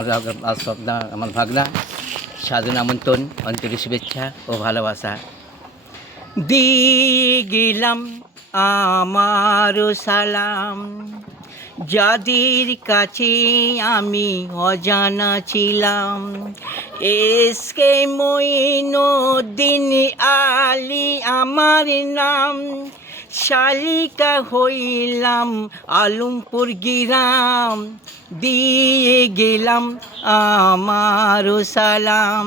আমার ভাগনা সাধু আমন্ত্রণ, আন্তরিক শুভেচ্ছা ও ভালোবাসা দিয়ে গেলাম আমার সালাম, যাদের কাছে আমি অজানা ছিলাম। এসকে মঈনুদ্দিন আলী আমার নাম, শালিকা হইলাম আলমপুর গিরাম, দিয়ে গেলাম আমার সালাম,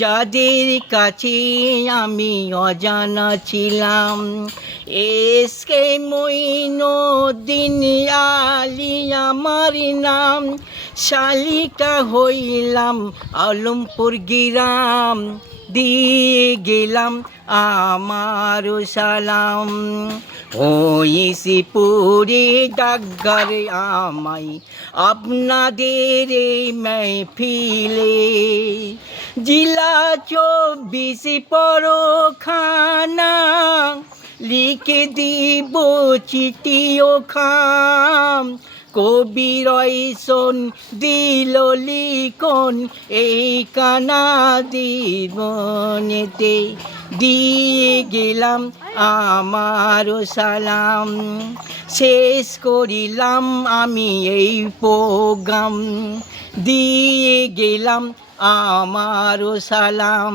যাদের কাছে আমি অজানা ছিলাম। এসকে মঈনুদ্দিন আলী আমার নাম, শালিকা হইলাম আলমপুর গিরাম, দিয়ে গেলাম আমার সালাম। হইছি পুরে ডাকঘর আমায় আপনাদের এই মেহফিলে, জিলা 24 পরখানা, লিখে দিব চিঠি ও খাম। কবি রয়সন দিল লিখন এই কানা জীবনেতে, দিয়ে গেলাম আমার সালাম। শেষ করিলাম আমি এই প্রোগ্রাম, দিয়ে গেলাম আমার সালাম।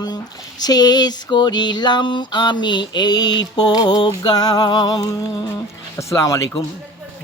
শেষ করিলাম আমি এই প্রোগ্রাম। আসসালামু আলাইকুম।